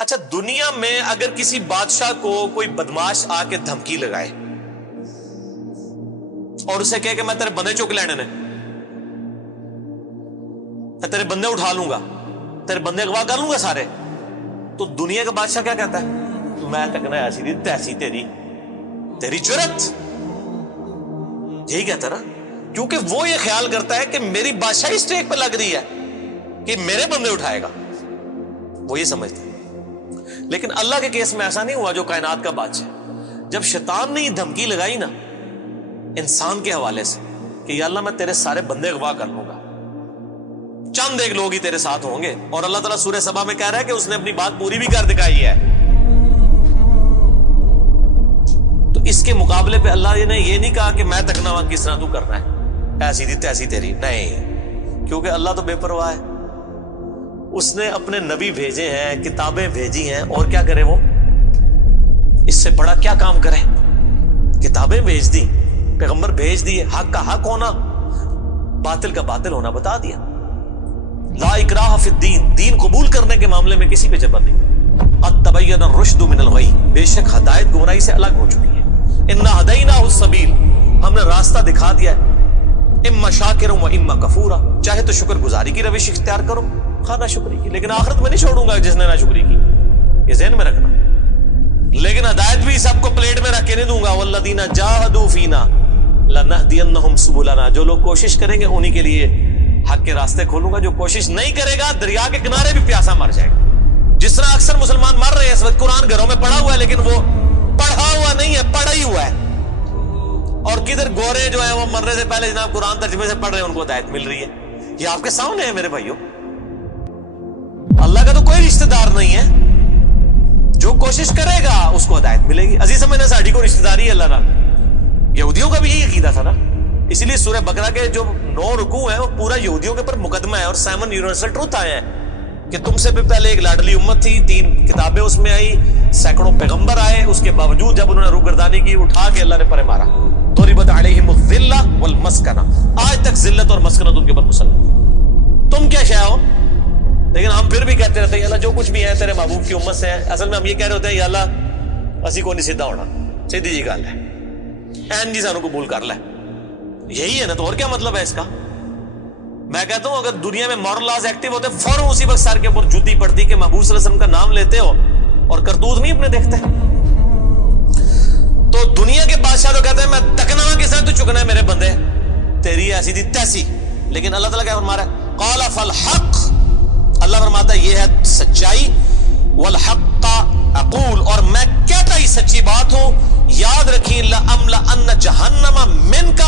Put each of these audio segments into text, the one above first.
اچھا، دنیا میں اگر کسی بادشاہ کو کوئی بدماش آ کے دھمکی لگائے اور اسے کہے کہ میں تیرے بندے چک لینے نے، میں تیرے بندے اٹھا لوں گا، تیرے بندے اغوا کر لوں گا سارے، تو دنیا کا بادشاہ کیا کہتا ہے؟ میں تکنا ایسی دی تیسی تیری جرت، یہی کہتا نا، کیونکہ وہ یہ خیال کرتا ہے کہ میری بادشاہی اسٹیک پہ لگ رہی ہے کہ میرے بندے اٹھائے گا، وہ یہ سمجھتا ہے۔ لیکن اللہ کے کیس میں ایسا نہیں ہوا جو کائنات کا بادشاہ، جب شیطان نے یہ دھمکی لگائی نا انسان کے حوالے سے کہ یا اللہ میں تیرے سارے بندے اغوا کر لوں گا، چند ایک لوگ ہی تیرے ساتھ ہوں گے، اور اللہ تعالیٰ سورہ سبا میں کہہ رہا ہے کہ اس نے اپنی بات پوری بھی کر دکھائی ہے، تو اس کے مقابلے پہ اللہ نے یہ نہیں کہا کہ میں تکنا ہوا کس طرح تو کرنا ہے ایسی دی تیسی تیری، نہیں، کیونکہ اللہ تو بے پرواہ ہے، اس نے اپنے نبی بھیجے ہیں، کتابیں بھیجی ہیں، اور کیا کرے وہ؟ اس سے بڑا کیا کام کرے؟ کتابیں بھیج دی، پیغمبر بھیج دیے، حق کا حق ہونا، باطل کا باطل ہونا بتا دیا۔ لا اکراہ فی الدین، دین قبول کرنے کے معاملے میں کسی پہ جبر نہیں۔ قد تبین الرشد من الغی، بے شک ہدایت گمراہی سے الگ ہو چکی ہے۔ انا ہدیناہ السبیل، ہم نے راستہ دکھا دیا ہے، اما شاکرا و اما کفورا، چاہے تو شکر گزاری کی روش اختیار کرو، خواہ نہ شکری کی، لیکن آخرت میں نہیں چھوڑوں گا جس نے نہ شکری کی، یہ ذہن میں رکھنا۔ لیکن ہدایت بھی سب کو پلیٹ میں رکھ کے نہیں دوں گا، والذین جاہدوا فینا لنہدینہم سبلنا، جو لوگ کوشش کریں گے انہی کے لیے حق کے راستے کھولوں گا، جو کوشش نہیں کرے گا دریا کے کنارے بھی پیاسا مر جائے گا۔ جس طرح اکثر مسلمان مر رہے ہیں اس وقت، قرآن گھروں میں پڑھا ہوا ہے لیکن وہ پڑھا ہوا نہیں ہے، پڑھا ہی ہوا ہے، اور کدھر گورے جو ہیں وہ مرنے سے پہلے جناب قرآن ترجمے سے پڑھ رہے ہیں، ان کو ہدایت مل رہی ہے۔ یہ آپ کے سامنے ہے میرے بھائیوں، اللہ کا تو کوئی رشتہ دار نہیں ہے، جو کوشش کرے گا اس کو ہدایت ملے گی۔ عزیز سمجھنا، ساڑھی کو رشتہ داری ہے اللہ نہ، یہودیوں کا بھی یہی عقیدہ تھا نا، اسی لیے سورہ بقرہ کے جو 9 رکوع ہیں وہ پورا یہودیوں کے اوپر مقدمہ ہے، اور 7 یونیورسل ٹروتھ آئے ہیں کہ تم سے بھی پہلے ایک لاڈلی امت تھی، 3 کتابیں اس میں آئی، سینکڑوں پیغمبر آئے، اس کے باوجود جب انہوں نے روگردانی کی اٹھا کے اللہ نے پرے مارا، ضربت علیہم الذلہ والمسکنہ، آج تک ذلت اور مسکنت ان کے اوپر مسلط۔ تم کیا شے ہو؟ لیکن ہم پھر بھی کہتے رہتے ہیں یا اللہ جو کچھ بھی ہے تیرے محبوب کی امت سے ہے، اصل میں ہم یہ کہہ رہے ہوتے ہیں یا اللہ اسی کو نہیں سیدھا ہونا، سیدھی جی گل ہے، این جی سانو قبول کر لے، یہی ہے نا، تو اور کیا مطلب ہے اس کا؟ میں کہتا ہوں اگر دنیا میں مورل لاز ایکٹیو ہوتے فوراً اسی وقت سر کے اوپر جوتی پڑتی کہ محبوب صلی اللہ علیہ وسلم کا نام لیتے ہو اور کرتوت نہیں اپنے دیکھتے۔ تو دنیا کے بادشاہ تو کہتے ہیں میں تکنا کس طرح تو چکنا ہے میرے بندے، تیری ایسی دی تیسی، لیکن اللہ تعالیٰ کیا فرما رہا ہے؟ قال فالحق، اللہ فرماتا ہے یہ ہے سچائی، والحق اقول، اور میں کہتا ہی سچی بات ہوں، یاد رکھیں لأملأن جہنم منک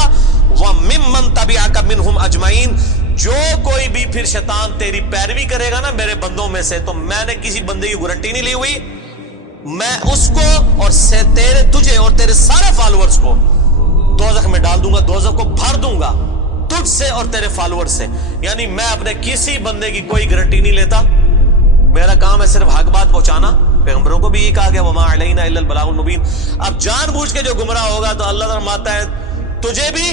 وممن تبعک منہم اجمعین، جو کوئی بھی پھر شیطان تیری پیروی کرے گا نا میرے بندوں میں سے، تو میں نے کسی بندے کی گارنٹی نہیں لی ہوئی، میں اس کو اور تجھے اور تیرے سارے فالوورز کو دوزخ میں ڈال دوں گا، دوزخ کو بھر دوں گا تجھ سے اور تیرے فالوور سے، یعنی میں اپنے کسی بندے کی کوئی گارنٹی نہیں لیتا، میرا کام ہے صرف حق بات پہنچانا، پیغمبروں کو بھی یہ کہا گیا وما علینا الا البلاغ المبین۔ اب جان بوجھ کے جو گمراہ ہوگا تو اللہ فرماتا ہے تجھے بھی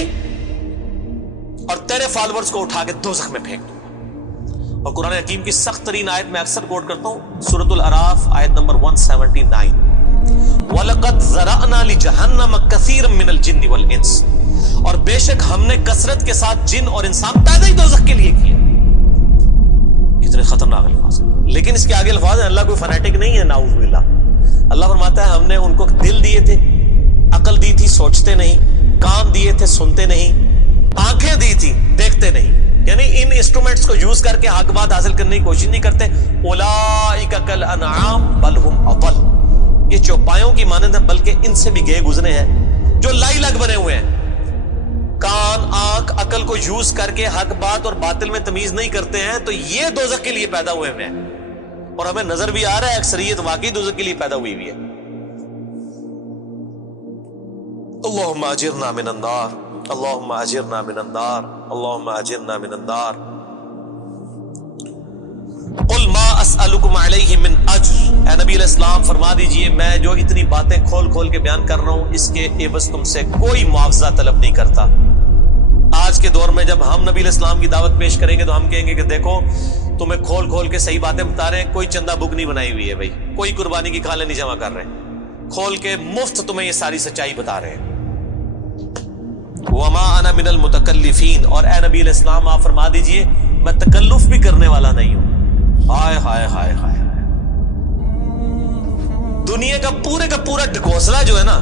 اور تیرے فالوورز کو اٹھا کے دوزخ میں پھینک دوں گا۔ اور قرآن حکیم کی سخت ترین آیت میں اکثر کوٹ کرتا ہوں، سورۃ الاعراف آیت نمبر 179، وَلَقَدْ ذَرَأْنَا لِجَهَنَّمَ كَثِيرًا مِنَ الْجِنِّ وَالْإِنسِ، اور بے شک ہم نے کثرت کے ساتھ جن اور انسان پیدا ہی دوزخ کے لیے کیے۔ کتنے خطرناک الفاظ ہیں، لیکن اس کے آگے الفاظ ہیں، اللہ کوئی فنیٹک نہیں ہے، نعوذ باللہ۔ اللہ فرماتا ہے ہم نے ان کو دل دیے تھے، عقل دی تھی سوچتے نہیں، کان دیے تھے سنتے نہیں، آنکھیں دی تھی دیکھتے نہیں، یعنی ان انسٹرومنٹس کو یوز کر کے حق بات حاصل کرنے کی کوشش نہیں کرتے۔ اولئک کالانعام بل ہم اضل، یہ چوپایوں کی مانند ہیں بلکہ ان سے بھی گئے گزرے ہیں، جو لائی لگ بنے ہوئے ہیں، کان آنکھ عقل کو یوز کر کے حق بات اور باطل میں تمیز نہیں کرتے ہیں، تو یہ دوزخ کے لیے پیدا ہوئے ہیں، اور ہمیں نظر بھی آ رہا ہے اکثریت واقعی دوزخ کے لیے پیدا ہوئی ہوئی ہے۔ اللہم اجرنا من النار، اللہم اجرنا من النار، اللہم اجرنا من النار۔ قل ما اسألکم علیہ من اجر، اے نبی علیہ السلام فرما دیجئے میں جو اتنی باتیں کھول کھول کے بیان کر رہا ہوں اس کے عوض تم سے کوئی معاوضہ طلب نہیں کرتا۔ آج کے دور میں جب ہم نبی علیہ السلام کی دعوت پیش کریں گے تو ہم کہیں گے کہ دیکھو تمہیں کھول کھول کے صحیح باتیں بتا رہے ہیں. کوئی چندہ بک نہیں بنائی ہوئی ہے بھائی, کوئی قربانی کی کھالیں نہیں جمع کر رہے ہیں, کھول کے مفت تمہیں یہ ساری سچائی بتا رہے ہیں. وما انا من المتکلفین, اور اے نبی علیہ السلام آپ فرما دیجئے میں تکلف بھی کرنے والا نہیں ہوں. ہائے ہائے ہائے ہائے, دنیا کا پورا ڈھکوسلا جو ہے نا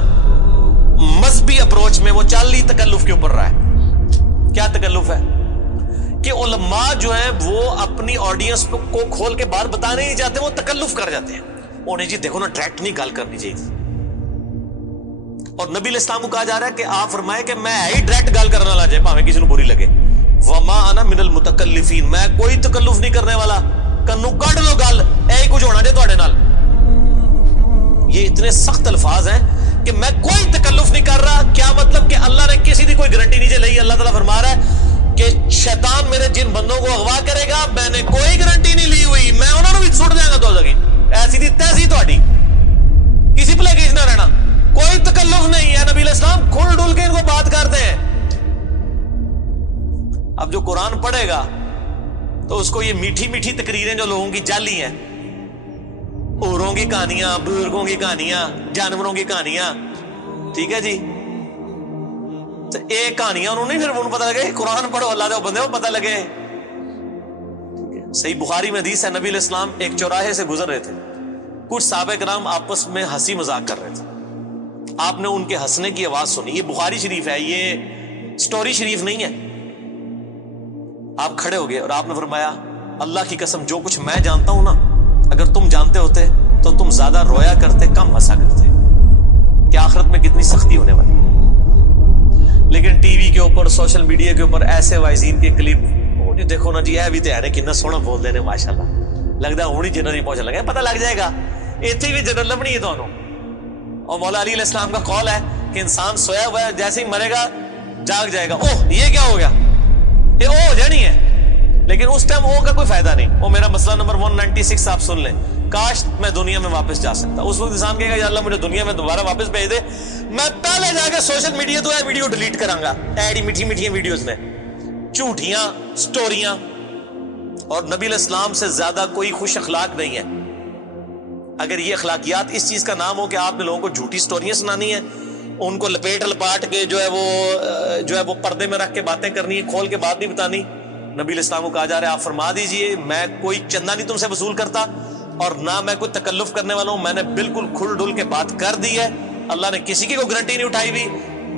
مذہبی اپروچ میں, وہ چل ہی تکلف کے اوپر رہا ہے. کیا تکلف ہے کہ علماء جو ہیں وہ اپنی آڈینس کو کھول کے بات بتانے نہیں چاہتے, وہ تکلف کر جاتے ہیں. انہیں جی دیکھو نا ڈائریکٹ نہیں گل کرنی چاہیے. اور نبی علیہ السلام کو کہا جا رہا ہے کہ آپ فرمائے کہ میں ہی ڈائریکٹ گل کرنا لا جائے پاویں کسی کو بری لگے. وما انا من المتکلفین, میں کوئی تکلف نہیں کرنے والا. کنو کڈ لو گل, اے کچھ ہونا جے تواڈے نال. یہ اتنے سخت الفاظ ہیں کہ میں کوئی تکلف نہیں کر رہا. کیا مطلب کہ اللہ نے کسی کی کوئی گارنٹی نہیں لئی. اللہ تعالیٰ فرما رہا ہے کہ شیطان میرے جن بندوں کو اغوا کرے گا, میں نے کوئی گارنٹی نہیں لی ہوئی, میں انہوں نے بھی چھوڑ دیا گا. تو ایسی دی تیسی تہاڈی, کسی پلے کیس نہ رہنا, کوئی تکلف نہیں ہے. نبی علیہ السلام کھل ڈل کے ان کو بات کرتے ہیں. اب جو قرآن پڑھے گا تو اس کو یہ میٹھی میٹھی تقریریں جو لوگوں کی جعلی ہیں, اوروں کی کہانیاں, بزرگوں کی کہانیاں, جانوروں کی کہانیاں, ٹھیک ہے جی, تو ایک کہانیاں انہوں نے پھر انہوں پتہ لگے. قرآن پڑھو اللہ دے بندے کو پتہ لگے. صحیح بخاری میں حدیث ہے, نبی علیہ السلام ایک چوراہے سے گزر رہے تھے. کچھ صحابہ کرام آپس میں ہنسی مذاق کر رہے تھے. آپ نے ان کے ہنسنے کی آواز سنی. یہ بخاری شریف ہے, یہ سٹوری شریف نہیں ہے. آپ کھڑے ہو گئے اور آپ نے فرمایا اللہ کی قسم جو کچھ میں جانتا ہوں نا, اگر تم جانتے ہوتے تو تم زیادہ رویا کرتے, کم ہنسا کرتے. کہ آخرت میں کتنی سختی ہونے والی. لیکن ٹی وی کے اوپر, سوشل میڈیا کے اوپر ایسے وائزین کے کلپ, وہ جی دیکھو نا جی, اے بھی تے کتنا سونا بول دے نے ماشاءاللہ, لگتا ہے ہونی جنرل پہنچنے لگا. پتہ لگ جائے گا اتنی بھی جنرل لبنی ہے تمہوں. اور مولا علی علیہ السلام کا قول ہے کہ انسان سویا ہوا ہے, جیسے ہی مرے گا جاگ جائے گا. اوہ یہ کیا ہو گیا, یہ او ہو جانی ہے. لیکن اس ٹائم او کا کوئی فائدہ نہیں. وہ میرا مسئلہ نمبر 196 آپ سن لیں. کاش میں دنیا میں واپس جا سکتا. اس وقت انسان کہے گا یا اللہ مجھے دنیا میں دوبارہ واپس بھیج دے, میں پہلے جا کے سوشل میڈیا تو ویڈیو ڈیلیٹ کراں گا. ایڈی میٹھی میٹھی ویڈیوز میں جھوٹیاں سٹوریاں. اور نبی علیہ السلام سے زیادہ کوئی خوش اخلاق نہیں ہے. اگر یہ اخلاقیات اس چیز کا نام ہو کہ آپ نے لوگوں کو جھوٹی سٹوریاں سنانی ہے, ان کو لپیٹ لپاٹ کے جو ہے وہ پردے میں رکھ کے باتیں کرنی ہے, کھول کے بات نہیں بتانی. نبی علیہ السلام کو کہا جا رہا ہے آپ فرما دیجئے میں کوئی چندہ نہیں تم سے وصول کرتا, اور نہ میں کوئی تکلف کرنے والا ہوں. میں نے بالکل کھل ڈل کے بات کر دی ہے. اللہ نے کسی کی کوئی گارنٹی نہیں اٹھائی ہوئی.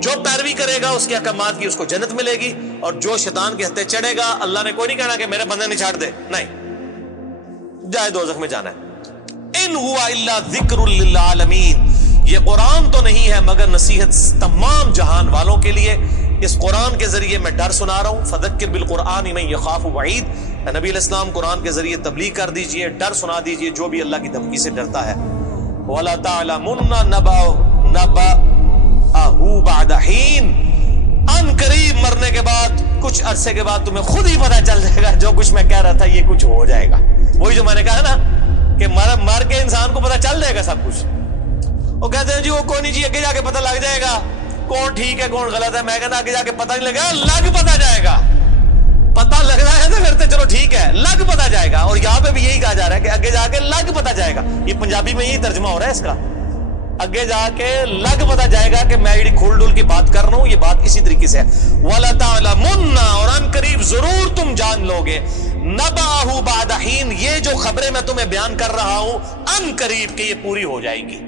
جو پیروی کرے گا اس کے احکامات کی اس کو جنت ملے گی, اور جو شیطان کے ہتھے چڑھے گا اللہ نے کوئی نہیں کہنا کہ میرے بندے نہیں چھاڑ دے, نہیں جائے دوزخ میں جانا ہے. ان ہوا الا ذکر للعالمین, یہ قرآن تو نہیں ہے مگر نصیحت تمام جہان والوں کے لیے. اس قرآن کے ذریعے میں ڈر سنا رہا ہوں. فذکر بالقرآن من یخاف وعید, نبی علیہ السلام قرآن کے ذریعے تبلیغ کر دیجئے, ڈر سنا دیجئے جو بھی اللہ کی دھمکی سے ڈرتا ہے. وَلَا تَعْلَمُنَّ نَبَأَهُ بَعْدَ حِينٍ, ان قریب مرنے کے بعد کچھ عرصے کے بعد تمہیں خود ہی پتہ چل جائے گا جو کچھ میں کہہ رہا تھا یہ کچھ ہو جائے گا. وہی جو میں نے کہا نا کہ مر کے انسان کو پتہ چل جائے گا سب کچھ. وہ کہتے ہیں جی وہ کوئی نہیں جی, آگے جا کے پتہ لگ جائے گا کون ٹھیک ہے کون غلط ہے. میں کہتا آگے جا کے پتہ نہیں لگے گا, لگ پتہ جائے گا. پتہ لگ رہا ہے تو پھر تو چلو ٹھیک ہے, لگ پتہ جائے گا. اور یہاں پہ بھی یہی کہا جا رہا ہے کہ آگے جا کے لگ پتہ جائے گا. یہ پنجابی میں یہی ترجمہ ہو رہا ہے اس کا, آگے جا کے لگ پتہ جائے گا کہ میں یہ کھول ڈول کی بات کر رہا ہوں, یہ بات اسی طریقے سے ہے. وَلَا تَعْلَمُنَّ, اور ان قریب ضرور تم جان لوگے, نَبَأَهُ بَعْدَ حِينٍ, یہ جو خبریں میں تمہیں بیان کر رہا ہوں ان قریب کہ یہ پوری ہو جائے گی.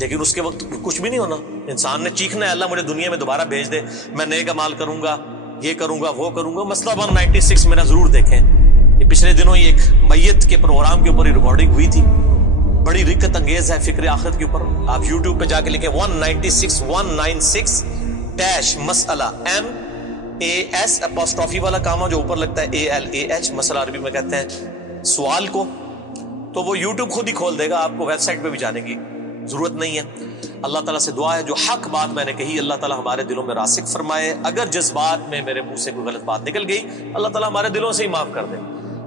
لیکن اس کے وقت کچھ بھی نہیں ہونا. انسان نے چیخنا ہے اللہ مجھے دنیا میں دوبارہ بھیج دے, میں نیک اعمال کروں گا, یہ کروں گا, وہ کروں گا. مسئلہ 196 میرا ضرور دیکھیں. یہ پچھلے دنوں ایک میت کے پروگرام کے اوپر ریکارڈنگ ہوئی تھی, بڑی رکت انگیز ہے فکر آخرت کے اوپر. آپ یوٹیوب پہ جا کے لکھیں 196 مسئلہ, MAS اپوسٹرافی والا کام جو اوپر لگتا ہے ALAH, مسئلہ عربی میں کہتے ہیں سوال کو. تو وہ یوٹیوب خود ہی کھول دے گا, آپ کو ویب سائٹ پہ بھی جانے کی ضرورت نہیں ہے. اللہ تعالیٰ سے دعا ہے جو حق بات میں نے کہی اللہ تعالیٰ ہمارے دلوں میں راسخ فرمائے. اگر جذبات میں میرے منہ سے کوئی غلط بات نکل گئی اللہ تعالیٰ ہمارے دلوں سے ہی معاف کر دے.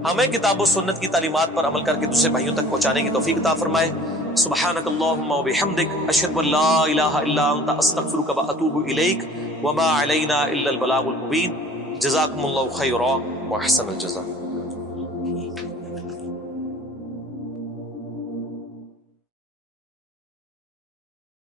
ہمیں کتاب و سنت کی تعلیمات پر عمل کر کے دوسرے بھائیوں تک پہنچانے کی توفیق عطا فرمائے. سبحانک اللہم و بحمدک, اشہد ان لا الہ الا انت, استغفرک و اتوب الیک, وما علینا الا البلاغ المبین. جزاکم اللہ خیرا. واحسن الجزاء.